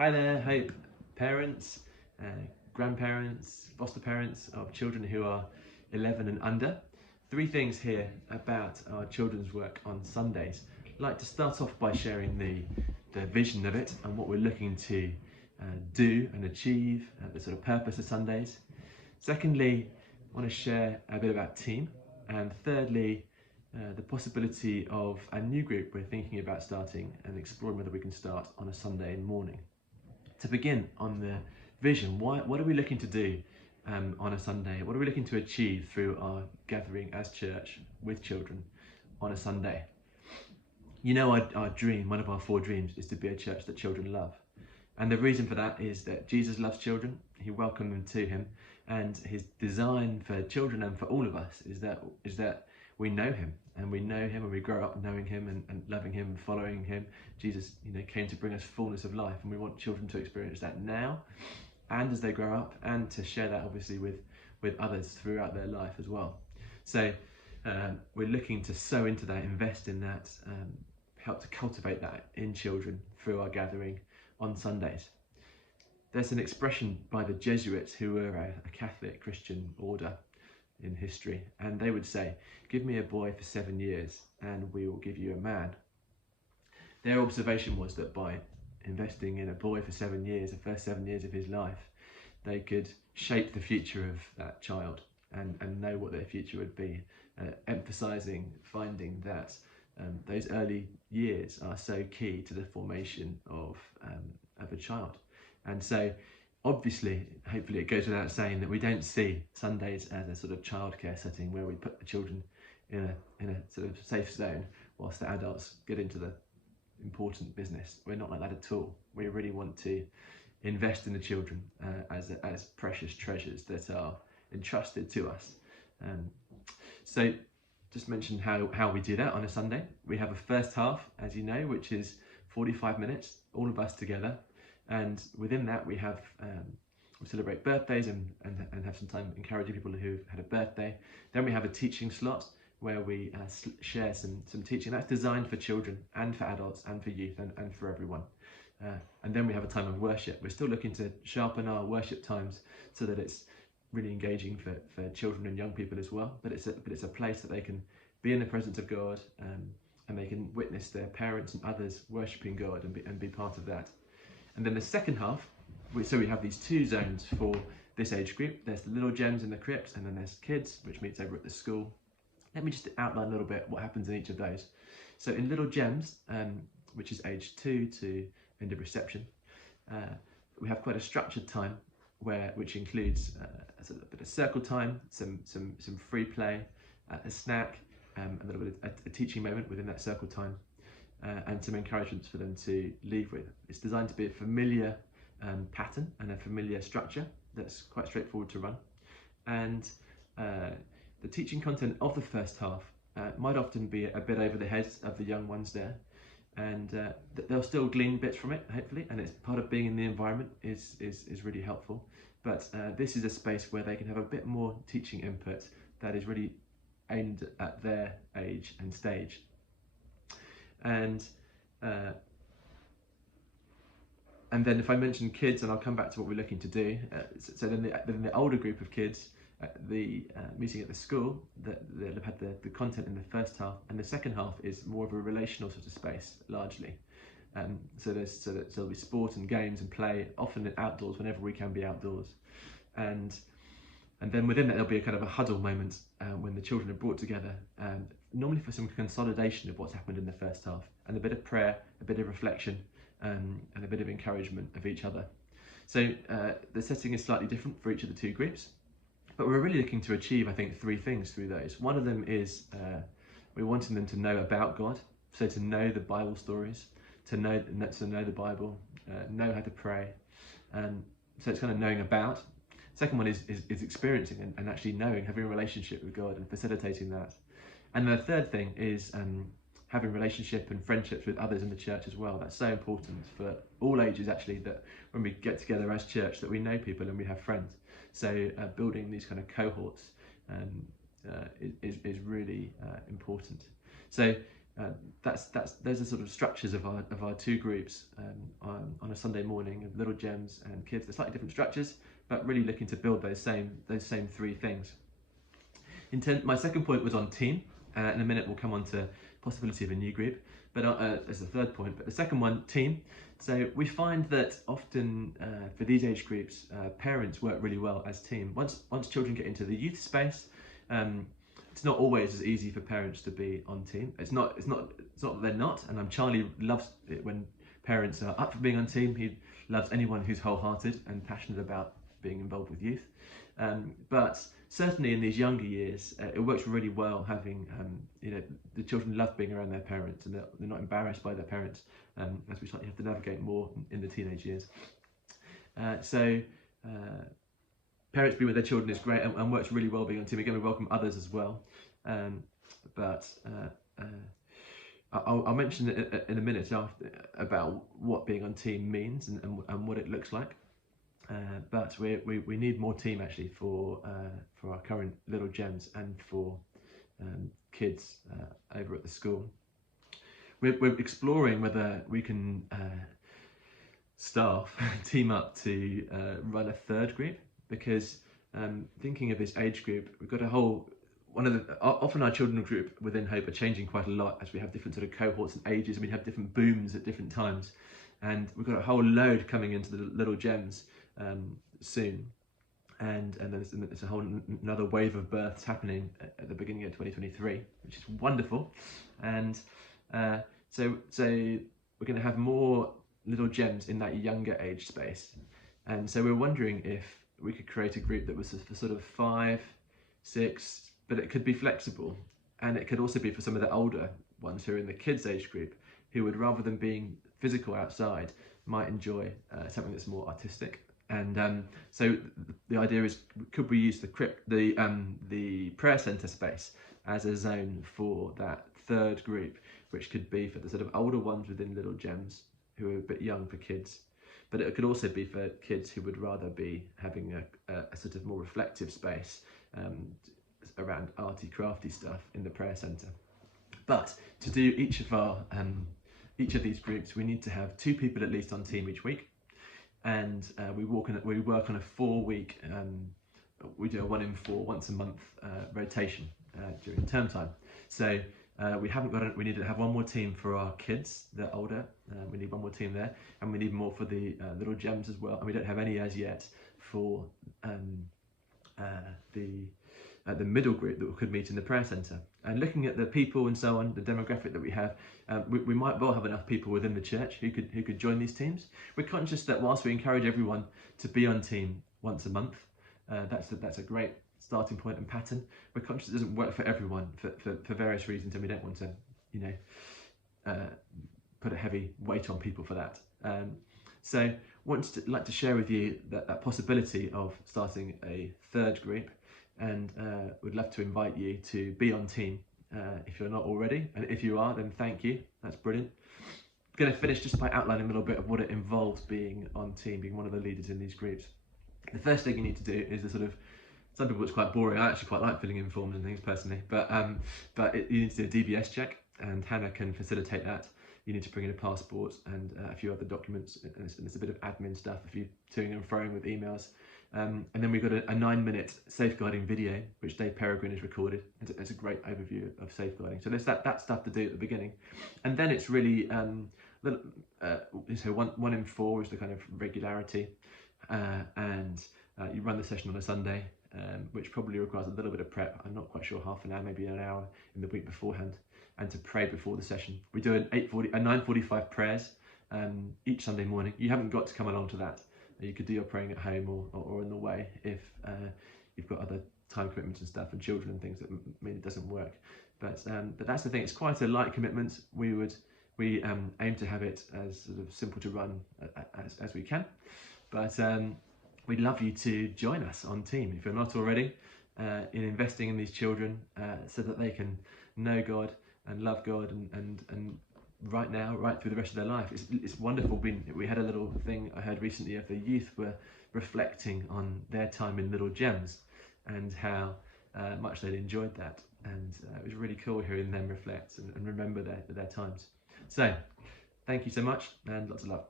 Hi there, hope parents, grandparents, foster parents of children who are 11 and under. Three things here about our children's work on Sundays. I'd like to start off by sharing the vision of it and what we're looking to do and achieve, the sort of purpose of Sundays. Secondly, I want to share a bit about team. And thirdly, the possibility of a new group we're thinking about starting and exploring whether we can start on a Sunday morning. To begin on the vision, what are we looking to do on a Sunday? What are we looking to achieve through our gathering as church with children on a Sunday? You know, our dream, one of our four dreams, is to be a church that children love. And the reason for that is that Jesus loves children, he welcomed them to him, and his design for children and for all of us is that we know him, and we grow up knowing him and loving him and following him. Jesus, came to bring us fullness of life, and we want children to experience that now and as they grow up, and to share that obviously with others throughout their life as well. So we're looking to sow into that, invest in that, help to cultivate that in children through our gathering on Sundays. There's an expression by the Jesuits, who were a Catholic Christian order in history, and they would say, "Give me a boy for 7 years and we will give you a man." Their observation was that by investing in a boy for 7 years, the first 7 years of his life, they could shape the future of that child and know what their future would be, finding that those early years are so key to the formation of a child. And so obviously, hopefully it goes without saying that we don't see Sundays as a sort of childcare setting where we put the children in a sort of safe zone whilst the adults get into the important business. We're not like that at all. We really want to invest in the children as precious treasures that are entrusted to us. So just mention how we do that on a Sunday. We have a first half, as you know, which is 45 minutes, all of us together. And within that, we celebrate birthdays and have some time encouraging people who've had a birthday. Then we have a teaching slot where we share some teaching that's designed for children and for adults and for youth and for everyone. And then we have a time of worship. We're still looking to sharpen our worship times so that it's really engaging for children and young people as well. But it's a place that they can be in the presence of God, and they can witness their parents and others worshipping God and be part of that. And then the second half, we have these two zones for this age group. There's the Little Gems in the crypt, and then there's kids, which meets over at the school. Let me just outline a little bit what happens in each of those. So in Little Gems, which is age 2 to end of reception, we have quite a structured time which includes a bit of circle time, some free play, a snack, a little bit of a teaching moment within that circle time. And some encouragements for them to leave with. It's designed to be a familiar pattern and a familiar structure that's quite straightforward to run. And the teaching content of the first half might often be a bit over the heads of the young ones there, and they'll still glean bits from it, hopefully, and it's part of being in the environment is really helpful. But this is a space where they can have a bit more teaching input that is really aimed at their age and stage. And then if I mention kids, and I'll come back to what we're looking to do, so then the older group of kids, the meeting at the school, they'll have had the content in the first half, and the second half is more of a relational sort of space, largely. So there'll be sport and games and play, often outdoors whenever we can be outdoors. And then within that, there'll be a kind of a huddle moment when the children are brought together, normally for some consolidation of what's happened in the first half, and a bit of prayer, a bit of reflection, and a bit of encouragement of each other. So the setting is slightly different for each of the two groups, but we're really looking to achieve, I think, three things through those. One of them is we're wanting them to know about God, so to know the Bible stories, to know the Bible, know how to pray. So it's kind of knowing about. Second one is experiencing and actually knowing, having a relationship with God and facilitating that. And the third thing is having relationship and friendships with others in the church as well. That's so important for all ages, actually, that when we get together as church, that we know people and we have friends. So building these kind of cohorts is really important. So those are sort of structures of our two groups on a Sunday morning of Little Gems and Kids. They're slightly different structures, but really looking to build those same three things. My second point was on team. In a minute we'll come on to possibility of a new group, but as the third point. But the second one, team. So we find that often for these age groups, parents work really well as team. Once children get into the youth space, it's not always as easy for parents to be on team. It's not that they're not, and Charlie loves it when parents are up for being on team. He loves anyone who's wholehearted and passionate about being involved with youth. But certainly in these younger years, it works really well having, the children love being around their parents, and they're not embarrassed by their parents, as we slightly have to navigate more in the teenage years. Parents being with their children is great and works really well being on team. Again, we welcome others as well. I'll mention in a minute after about what being on team means and what it looks like. But we need more team actually for our current Little Gems and for kids over at the school. We're exploring whether we can staff team up to run a third group, because thinking of this age group, we've got a whole often our children group within Hope are changing quite a lot as we have different sort of cohorts and ages, and we have different booms at different times, and we've got a whole load coming into the Little Gems soon, and then there's a whole another wave of births happening at the beginning of 2023, which is wonderful. And so we're going to have more Little Gems in that younger age space, and so we're wondering if we could create a group that was for sort of 5, 6, but it could be flexible, and it could also be for some of the older ones who are in the kids age group, who would, rather than being physical outside, might enjoy something that's more artistic. And so the idea is, could we use the prayer centre space as a zone for that third group, which could be for the sort of older ones within Little Gems who are a bit young for kids, but it could also be for kids who would rather be having a sort of more reflective space around arty crafty stuff in the prayer centre. But to do each of these groups, we need to have 2 people at least on team each week. And we work on a 4-week, we do a 1 in 4 once a month rotation during term time. So we need to have 1 more team for our kids, they're older, we need 1 more team there, and we need more for the Little Gems as well, and we don't have any as yet for the middle group that could meet in the prayer centre. And looking at the people and so on, the demographic that we have, we might well have enough people within the church who could join these teams. We're conscious that whilst we encourage everyone to be on team once a month, that's a great starting point and pattern. We're conscious it doesn't work for everyone for various reasons, and we don't want to put a heavy weight on people for that. So like to share with you that possibility of starting a third group, and would love to invite you to be on team if you're not already, and if you are, then thank you, that's brilliant. I'm going to finish just by outlining a little bit of what it involves being on team, being one of the leaders in these groups. The first thing you need to do is some people it's quite boring. I actually quite like filling in forms and things personally, but you need to do a DBS check, and Hannah can facilitate that. You need to bring in a passport and a few other documents, and there's a bit of admin stuff, a few toing and froing with emails. And then we've got a 9-minute safeguarding video, which Dave Peregrine has recorded. It's a great overview of safeguarding. So there's that stuff to do at the beginning. And then it's really, so 1 in 4 is the kind of regularity. And you run the session on a Sunday, which probably requires a little bit of prep. I'm not quite sure, half an hour, maybe an hour in the week beforehand, and to pray before the session. We do a 9:45 prayers each Sunday morning. You haven't got to come along to that. You could do your praying at home or on the way if you've got other time commitments and stuff and children and things that mean it doesn't work. But that's the thing, it's quite a light commitment. We aim to have it as sort of simple to run as we can. But we'd love you to join us on team if you're not already, in investing in these children so that they can know God and love God and right now, right through the rest of their life. It's wonderful. We had a little thing I heard recently of the youth were reflecting on their time in Little Gems and how much they'd enjoyed that. And it was really cool hearing them reflect and remember their times. So thank you so much, and lots of love.